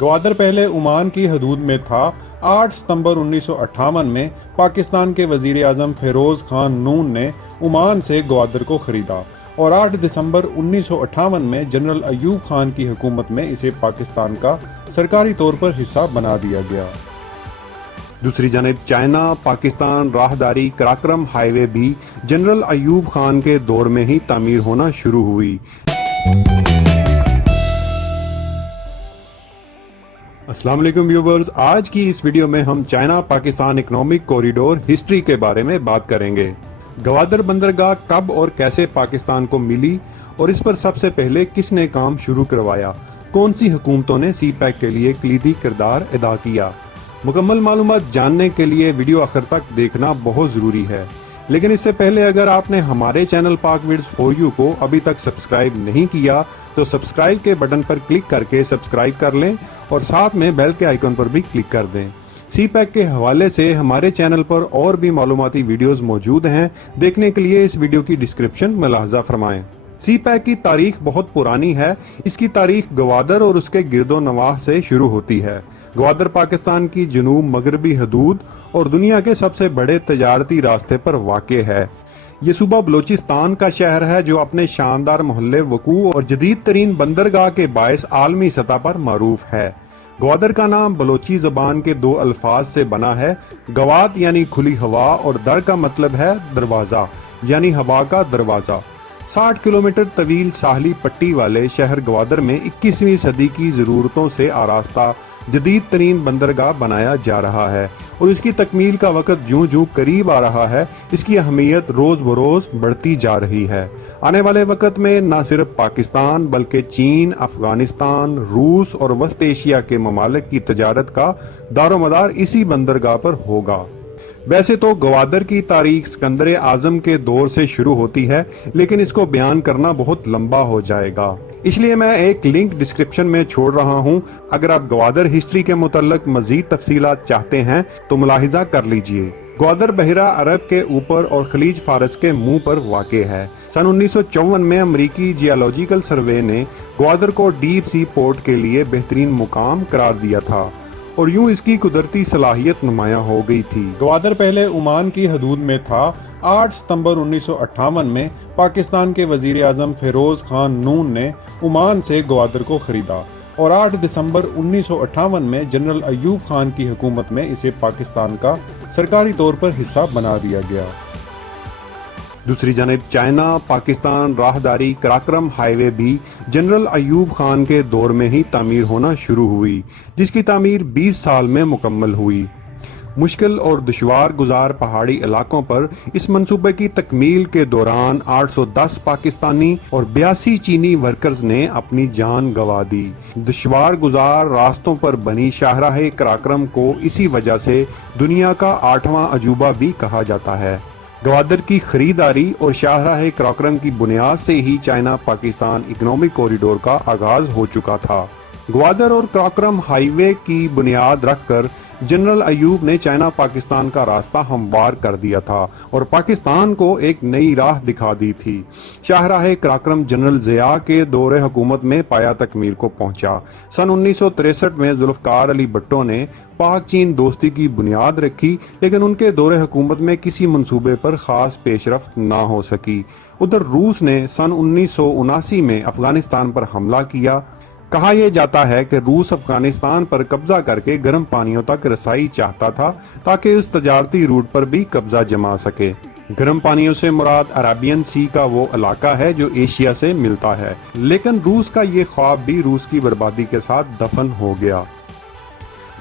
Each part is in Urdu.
گوادر پہلے عمان کی حدود میں تھا۔ 8 ستمبر 1958 میں پاکستان کے وزیر اعظم فیروز خان نون نے عمان سے گوادر کو خریدا اور 8 دسمبر 1958 میں جنرل ایوب خان کی حکومت میں اسے پاکستان کا سرکاری طور پر حصہ بنا دیا گیا۔ دوسری جانب چائنا پاکستان راہداری قراقرم ہائی وے بھی جنرل ایوب خان کے دور میں ہی تعمیر ہونا شروع ہوئی۔ السلام علیکم ویورز، آج کی اس ویڈیو میں ہم China Pakistan economic corridor history کے بارے میں بات کریں گے۔ گوادر بندرگاہ کب اور کیسے پاکستان کو ملی اور اس پر سب سے پہلے کس نے کام شروع کروایا، کون سی حکومتوں نے سی پیک کے لیے کلیدی کردار ادا کیا۔ مکمل معلومات جاننے کے لیے ویڈیو آخر تک دیکھنا بہت ضروری ہے، لیکن اس سے پہلے اگر آپ نے ہمارے چینل پاک ویڈز فور یو کو ابھی تک سبسکرائب نہیں کیا تو سبسکرائب کے بٹن پر کلک کر کے سبسکرائب کر لیں اور ساتھ میں بیل کے آئیکن پر بھی کلک کر دیں۔ سی پیک کے حوالے سے ہمارے چینل پر اور بھی معلوماتی ویڈیوز موجود ہیں، دیکھنے کے لیے اس ویڈیو کی ڈسکرپشن ملاحظہ فرمائیں۔ سی پیک کی تاریخ بہت پرانی ہے۔ اس کی تاریخ گوادر اور اس کے گرد و نواح سے شروع ہوتی ہے۔ گوادر پاکستان کی جنوب مغربی حدود اور دنیا کے سب سے بڑے تجارتی راستے پر واقع ہے۔ یہ صوبہ بلوچستان کا شہر ہے جو اپنے شاندار محلے وقوع اور جدید ترین بندرگاہ کے باعث عالمی سطح پر معروف ہے۔ گوادر کا نام بلوچی زبان کے دو الفاظ سے بنا ہے، گواد یعنی کھلی ہوا اور در کا مطلب ہے دروازہ یعنی ہوا کا دروازہ۔ 60 کلومیٹر طویل ساحلی پٹی والے شہر گوادر میں 21ویں صدی کی ضرورتوں سے آراستہ جدید ترین بندرگاہ بنایا جا رہا ہے اور اس کی تکمیل کا وقت جوں جوں قریب آ رہا ہے اس کی اہمیت روز بروز بڑھتی جا رہی ہے۔ آنے والے وقت میں نہ صرف پاکستان بلکہ چین، افغانستان، روس اور وسط ایشیا کے ممالک کی تجارت کا دار و مدار اسی بندرگاہ پر ہوگا۔ ویسے تو گوادر کی تاریخ سکندر اعظم کے دور سے شروع ہوتی ہے، لیکن اس کو بیان کرنا بہت لمبا ہو جائے گا، اس لیے میں ایک لنک ڈسکرپشن میں چھوڑ رہا ہوں۔ اگر آپ گوادر ہسٹری کے متعلق مزید تفصیلات چاہتے ہیں تو ملاحظہ کر لیجئے۔ گوادر بحیرہ عرب کے اوپر اور خلیج فارس کے منہ پر واقع ہے۔ سن 1954 میں امریکی جیولوجیکل سروے نے گوادر کو ڈیپ سی پورٹ کے لیے بہترین مقام قرار دیا تھا اور یوں اس کی قدرتی صلاحیت نمایاں ہو گئی تھی۔ گوادر پہلے عمان کی حدود میں تھا۔ 8 ستمبر 1958 میں پاکستان کے وزیر اعظم فیروز خان نون نے عمان سے گوادر کو خریدا اور 8 دسمبر 1958 میں جنرل ایوب خان کی حکومت میں اسے پاکستان کا سرکاری طور پر حصہ بنا دیا گیا۔ دوسری جانب چائنا پاکستان راہداری قراقرم ہائی وے بھی جنرل ایوب خان کے دور میں ہی تعمیر ہونا شروع ہوئی، جس کی تعمیر 20 سال میں مکمل ہوئی۔ مشکل اور دشوار گزار پہاڑی علاقوں پر اس منصوبے کی تکمیل کے دوران 810 پاکستانی اور 82 چینی ورکرز نے اپنی جان گنوا دی۔ دشوار گزار راستوں پر بنی شاہراہ قراقرم کو اسی وجہ سے دنیا کا 8واں عجوبہ بھی کہا جاتا ہے۔ گوادر کی خریداری اور شاہراہ قراقرم کی بنیاد سے ہی چائنا پاکستان اکنامک کوریڈور کا آغاز ہو چکا تھا۔ گوادر اور قراقرم ہائی وے کی بنیاد رکھ کر جنرل ایوب نے چائنا پاکستان کا راستہ ہموار کر دیا تھا اور پاکستان کو ایک نئی راہ دکھا دی تھی۔ شاہراہ قراقرم جنرل ضیاء کے دور حکومت میں پایا تکمیل کو پہنچا۔ سن 1963 میں ذوالفقار علی بھٹو نے پاک چین دوستی کی بنیاد رکھی، لیکن ان کے دور حکومت میں کسی منصوبے پر خاص پیش رفت نہ ہو سکی۔ ادھر روس نے سن 1979 میں افغانستان پر حملہ کیا۔ کہا یہ جاتا ہے کہ روس افغانستان پر قبضہ کر کے گرم پانیوں تک رسائی چاہتا تھا تاکہ اس تجارتی روٹ پر بھی قبضہ جما سکے۔ گرم پانیوں سے مراد عربین سی کا وہ علاقہ ہے جو ایشیا سے ملتا ہے، لیکن روس کا یہ خواب بھی روس کی بربادی کے ساتھ دفن ہو گیا۔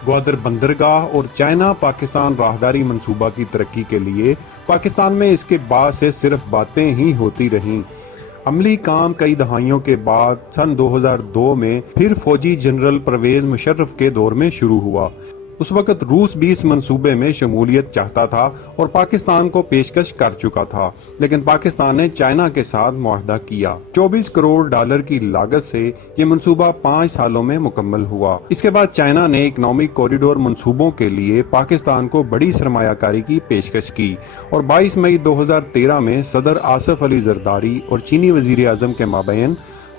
گوادر بندرگاہ اور چائنا پاکستان راہداری منصوبہ کی ترقی کے لیے پاکستان میں اس کے بعد سے صرف باتیں ہی ہوتی رہیں۔ عملی کام کئی دہائیوں کے بعد سن 2002 میں پھر فوجی جنرل پرویز مشرف کے دور میں شروع ہوا۔ اس وقت روس بھی اس منصوبے میں شمولیت چاہتا تھا اور پاکستان کو پیشکش کر چکا تھا، لیکن پاکستان نے چائنا کے ساتھ معاہدہ کیا۔ 24 کروڑ ڈالر کی لاگت سے یہ منصوبہ 5 سالوں میں مکمل ہوا۔ اس کے بعد چائنا نے اکنامک کوریڈور منصوبوں کے لیے پاکستان کو بڑی سرمایہ کاری کی پیشکش کی اور 22 مئی 2013 میں صدر آصف علی زرداری اور چینی وزیر اعظم کے مابین